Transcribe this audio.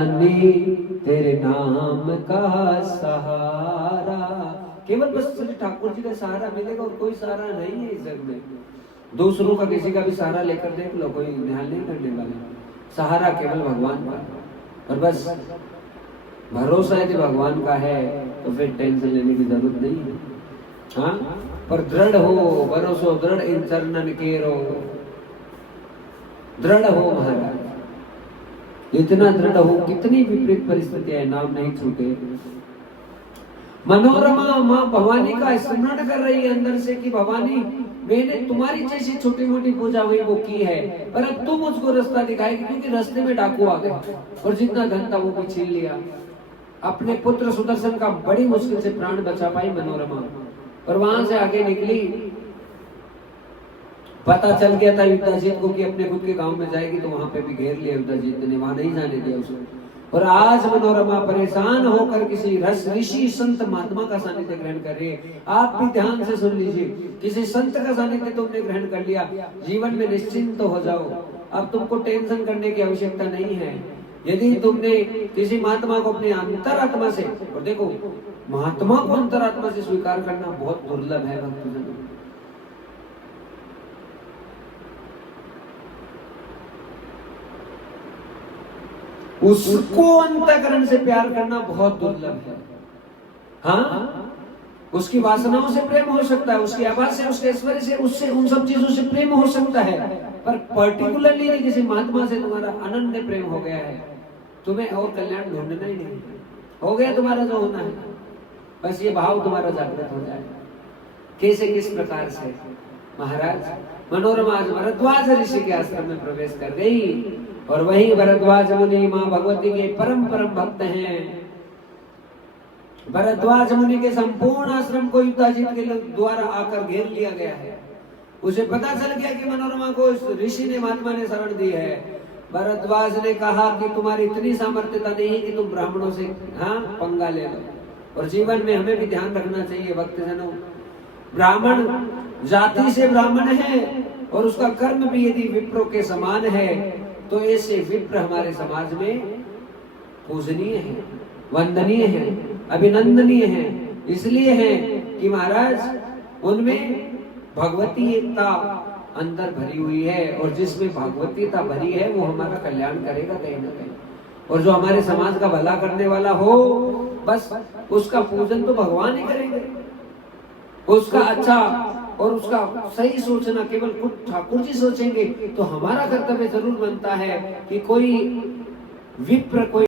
भवानी तेरे नाम का सहारा। केवल बस श्री ठाकुर जी का सहारा मिलेगा और कोई सहारा नहीं है इस जग में। दूसरों का किसी का भी सहारा लेकर देख लो, कोई ध्यान नहीं करने वाला। सहारा केवल भगवान का, और बस भरोसा यदि भगवान का है तो फिर टेंशन लेने की जरूरत नहीं है। हाँ, पर दृढ़ हो भरोसो, दृढ़ इन चरणन केरो, दृढ़ हो महाराज, इतना दृढ़ हो कितनी विपरीत परिस्थितियां, नाम नहीं छूटे। मनोरमा माँ भवानी का स्मरण कर रही है अंदर से कि भवानी मैंने तुम्हारी जैसी छोटी मोटी पूजा हुई वो की है, पर अब तुम मुझको रास्ता दिखाएगी, क्योंकि रास्ते में डाकू आ गए और जितना धन था वो भी छीन लिया। अपने पुत्र सुदर्शन का बड़ी मुश्किल से प्राण बचा पाई मनोरमा, और वहां से आगे निकली। पता चल गया था युद्धाजीत को कि अपने खुद के गांव में जाएगी, तो वहां पे भी घेर लिया युद्धाजीत ने, वहां नहीं जाने दिया उसको। और आज मनोरमा परेशान होकर किसी ऋषि संत महात्मा का सानिध्य ग्रहण कर रही है। आप भी ध्यान से सुन लीजिए, किसी संत का सानिध्य तुमने ग्रहण कर लिया, जीवन में निश्चिंत हो जाओ, अब तुमको टेंशन करने की आवश्यकता नहीं है। यदि तुमने किसी महात्मा को अपने अंतरात्मा से, और देखो महात्मा को अंतरात्मा से स्वीकार करना बहुत दुर्लभ है भक्तजनों, उसको अंतःकरण से प्यार करना बहुत दुर्लभ है। हाँ, उसकी वासनाओं से प्रेम हो सकता है, उसकी आवाज से, उसके ऐश्वर्य से, उससे उन सब चीजों से प्रेम हो सकता है, पर पर्टिकुलरली किसी महात्मा से तुम्हारा अनन्य प्रेम हो गया है, तुम्हें और कल्याण ढूंढना ही नहीं, हो गया तुम्हारा जो होना है, बस ये भाव तुम्हारा जागृत हो जाए। कैसे, किस प्रकार से? महाराज मनोरमा आज भरद्वाज ऋषि के आश्रम में प्रवेश कर गई, और वही भरद्वाज मुनि मां भगवती के परम परम भक्त हैं। भरद्वाज मुनि के संपूर्ण आश्रम को युद्धाजीत के द्वारा आकर घेर लिया गया है। उसे पता चल गया कि मनोरमा को इस ऋषि ने, महात्मा ने शरण दी है। भरद्वाज ने कहा कि तुम्हारी इतनी सामर्थ्यता नहीं है कि तुम ब्राह्मणों से पंगा ले लो, और जीवन में हमें भी ध्यान रखना चाहिए भक्तजनों, ब्राह्मण जाति से ब्राह्मण है और उसका कर्म भी यदि विप्रों के समान है, तो ऐसे विप्र हमारे समाज में पूजनीय है, वंदनीय है, अभिनंदनीय है। इसलिए है कि महाराज उनमें भगवती एकता अंदर भरी हुई है, और जिसमें भगवतीता भरी है वो हमारा कल्याण करेगा कहीं ना कहीं, और जो हमारे समाज का भला करने वाला हो, बस उसका पूजन तो भगवान ही करेंगे। उसका अच्छा और उसका सही सोचना केवल खुद ठाकुर जी सोचेंगे, तो हमारा कर्तव्य जरूर बनता है कि कोई विप्र, कोई